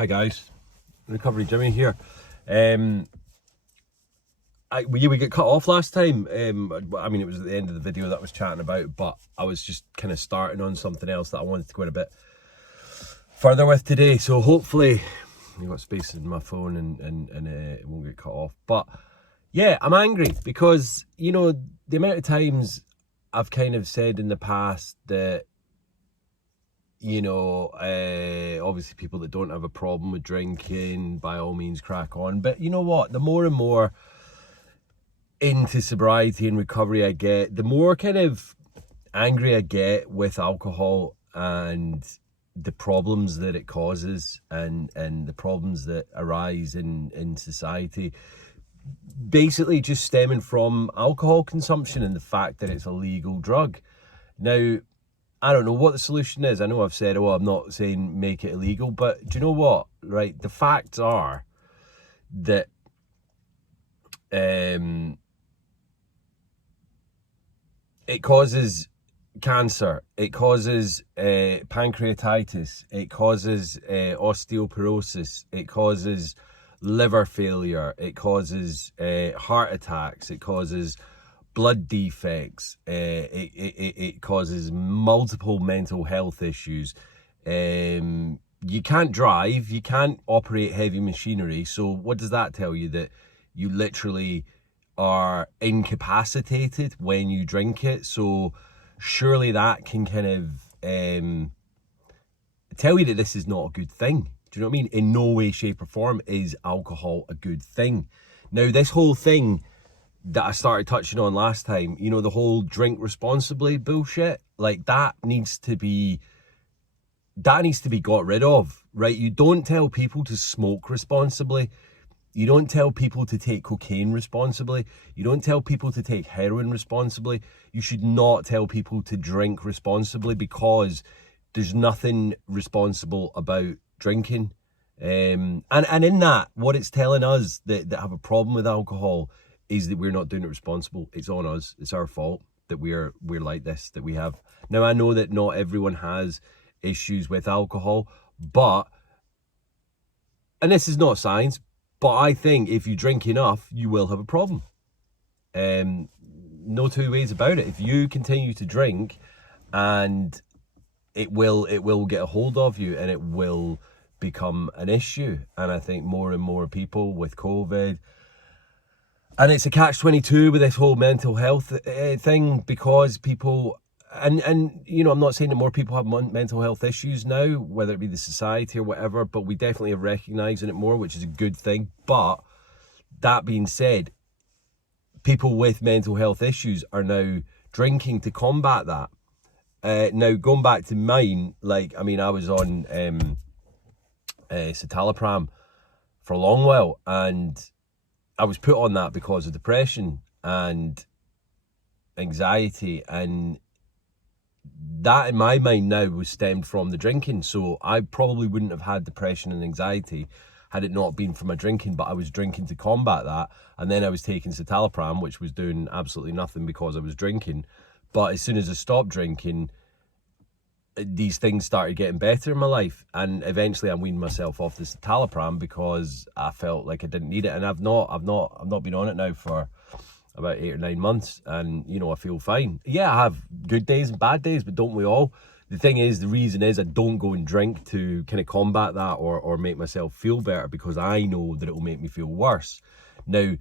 Hi guys, Recovery Jimmy here. We got cut off last time. It was at the end of the video that I was chatting about, but I was just kind of starting on something else that I wanted to go in a bit further with today. So hopefully you've got space in my phone and it won't get cut off. But yeah, I'm angry because, the amount of times I've kind of said in the past that, obviously people that don't have a problem with drinking, by all means crack on. But you know what? The more and more into sobriety and recovery I get, the more kind of angry I get with alcohol and the problems that it causes and the problems that arise in society. Basically just stemming from alcohol consumption and the fact that it's a legal drug. Now, I don't know what the solution is. I know I've said, I'm not saying make it illegal, but do you know what? Right, the facts are that it causes cancer, it causes pancreatitis, it causes osteoporosis, it causes liver failure, it causes heart attacks, it causes blood defects, it causes multiple mental health issues. You can't drive, you can't operate heavy machinery. So what does that tell you? That you literally are incapacitated when you drink it. So surely that can kind of tell you that this is not a good thing. Do you know what I mean? In no way, shape or form is alcohol a good thing. Now, this whole thing that I started touching on last time, the whole drink responsibly bullshit, like that needs to be got rid of, right? You don't tell people to smoke responsibly. You don't tell people to take cocaine responsibly. You don't tell people to take heroin responsibly. You should not tell people to drink responsibly, because there's nothing responsible about drinking. And in that, what it's telling us that have a problem with alcohol is that we're not doing it responsible. It's on us. It's our fault that we're like this, that we have. Now, I know that not everyone has issues with alcohol, and this is not science, but I think if you drink enough, you will have a problem. No two ways about it. If you continue to drink, and it will get a hold of you, and it will become an issue. And I think more and more people with COVID, and it's a catch-22 with this whole mental health thing, because people, and I'm not saying that more people have mental health issues now, whether it be the society or whatever, but we definitely are recognising it more, which is a good thing. But that being said, people with mental health issues are now drinking to combat that. Now, going back to mine, I was on citalopram for a long while, and I was put on that because of depression and anxiety, and that in my mind now was stemmed from the drinking. So I probably wouldn't have had depression and anxiety had it not been for my drinking, but I was drinking to combat that. And then I was taking citalopram, which was doing absolutely nothing because I was drinking. But as soon as I stopped drinking, these things started getting better in my life, and eventually I weaned myself off the citalopram because I felt like I didn't need it. And I've not been on it now for about 8 or 9 months, and I feel fine. Yeah, I have good days and bad days, but don't we all? The thing is, the reason is I don't go and drink to kind of combat that or make myself feel better, because I know that it will make me feel worse. Now,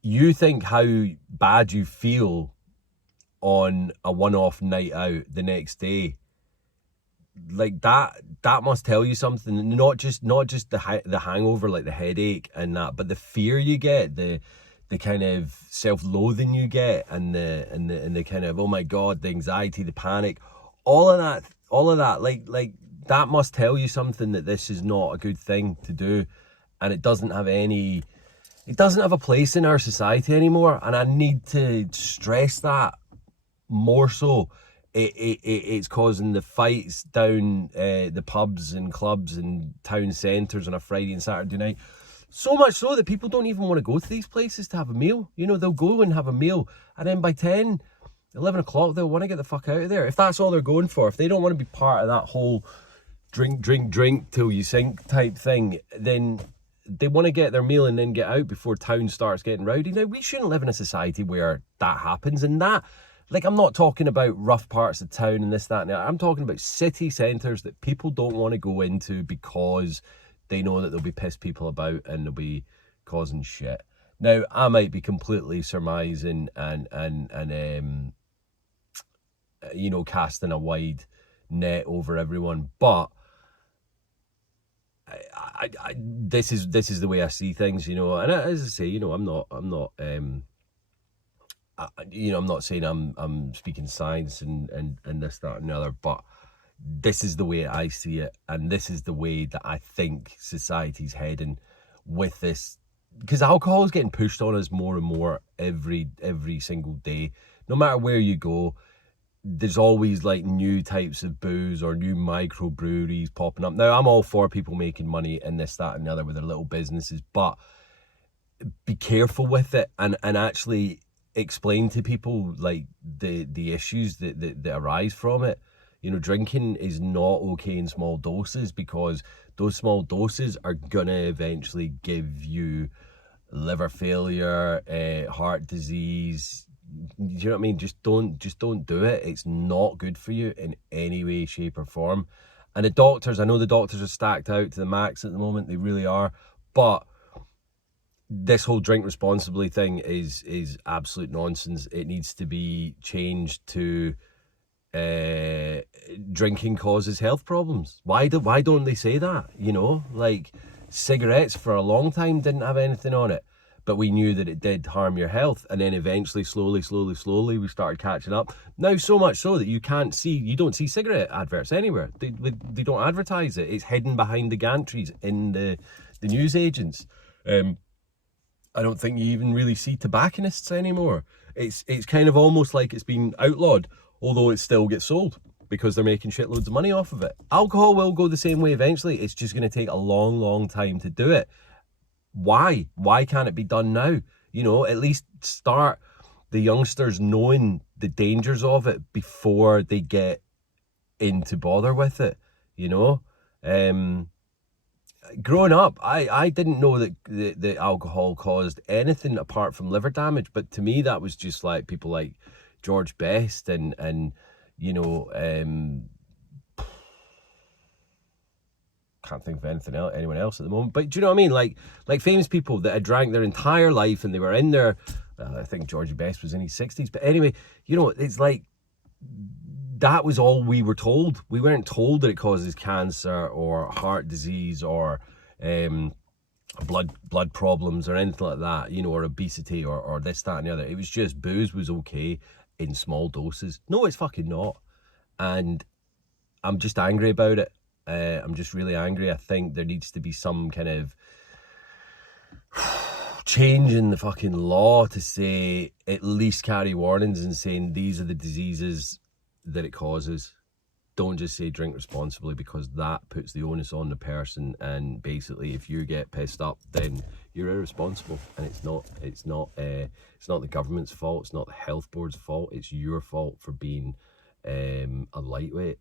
you think how bad you feel on a one-off night out the next day. Like that must tell you something. Not just the hangover, like the headache and that, but the fear you get, the kind of self-loathing you get, and the kind of, oh my god, the anxiety, the panic, all of that, like that must tell you something, that this is not a good thing to do, and it doesn't have a place in our society anymore. And I need to stress that more so. It's causing the fights down the pubs and clubs and town centres on a Friday and Saturday night. So much so that people don't even want to go to these places to have a meal. They'll go and have a meal, and then by 10, 11 o'clock, they'll want to get the fuck out of there. If that's all they're going for, if they don't want to be part of that whole drink till you sink type thing, then they want to get their meal and then get out before town starts getting rowdy. Now, we shouldn't live in a society where that happens. And that, like, I'm not talking about rough parts of town and this, that, and that. I'm talking about city centres that people don't want to go into because they know that there'll be pissed people about and they'll be causing shit. Now, I might be completely surmising and you know, casting a wide net over everyone, but this is the way I see things, you know. And as I say, you know, I'm not you know, I'm not saying I'm speaking science and this, that, and the other, but this is the way I see it, and this is the way that I think society's heading with this, because alcohol is getting pushed on us more and more every single day. No matter where you go, there's always like new types of booze or new microbreweries popping up. Now, I'm all for people making money and this, that, and the other with their little businesses, but be careful with it and actually explain to people like the issues that arise from it. You know, drinking is not okay in small doses, because those small doses are gonna eventually give you liver failure, heart disease. Do you know what I mean? Just don't do it. It's not good for you in any way, shape, or form. And the doctors, I know the doctors are stacked out to the max at the moment. They really are. But this whole drink responsibly thing is absolute nonsense. It needs to be changed to drinking causes health problems. Why don't they say that? You know, like cigarettes for a long time didn't have anything on it, but we knew that it did harm your health. And then eventually, slowly, we started catching up. Now, so much so that you don't see cigarette adverts anywhere. They don't advertise it. It's hidden behind the gantries in the news agents. I don't think you even really see tobacconists anymore. It's kind of almost like it's been outlawed, although it still gets sold because they're making shitloads of money off of it. Alcohol will go the same way eventually. It's just going to take a long time to do it. Why? Why can't it be done now? You know, at least start the youngsters knowing the dangers of it before they get into bother with it, you know? Growing up, I didn't know that the alcohol caused anything apart from liver damage, but to me that was just like people like George Best and you know, can't think of anyone else at the moment, but do you know what I mean? Like famous people that had drank their entire life and they were in their, I think Georgie Best was in his 60s, but anyway, you know, it's like that was all we were told. We weren't told that it causes cancer or heart disease or blood problems or anything like that, you know, or obesity or this, that, and the other. It was just booze was okay in small doses. No, it's fucking not. And I'm just angry about it. I'm just really angry. I think there needs to be some kind of change in the fucking law to say, at least carry warnings and saying these are the diseases that it causes. Don't just say drink responsibly, because that puts the onus on the person, and basically if you get pissed up then you're irresponsible, and it's not the government's fault, it's not the health board's fault, it's your fault for being a lightweight.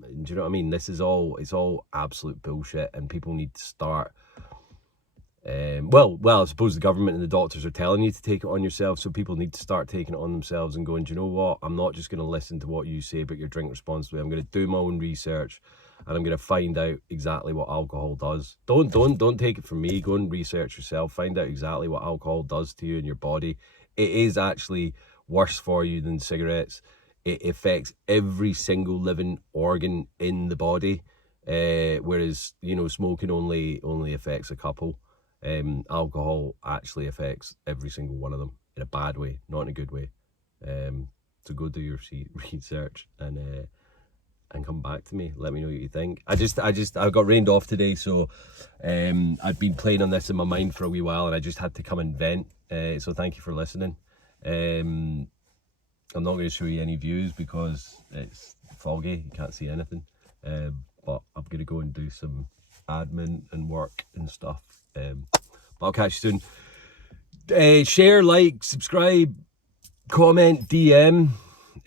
Do you know what I mean? It's all absolute bullshit, and people need to start well, I suppose the government and the doctors are telling you to take it on yourself, so people need to start taking it on themselves and going, do you know what, I'm not just going to listen to what you say about your drink responsibly. I'm going to do my own research, and I'm going to find out exactly what alcohol does. Don't take it from me. Go and research yourself. Find out exactly what alcohol does to you and your body. It is actually worse for you than cigarettes. It affects every single living organ in the body, whereas, you know, smoking only affects a couple. Alcohol actually affects every single one of them in a bad way, not in a good way. So go do your research and come back to me. Let me know what you think. I got rained off today, so I'd been playing on this in my mind for a wee while, and I just had to come and vent. So thank you for listening. I'm not going to show you any views because it's foggy, you can't see anything. But I'm going to go and do some admin and work and stuff. But I'll catch you soon. Share, like, subscribe, comment, DM.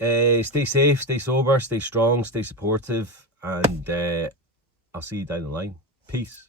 Stay safe, stay sober, stay strong, stay supportive, and I'll see you down the line. Peace.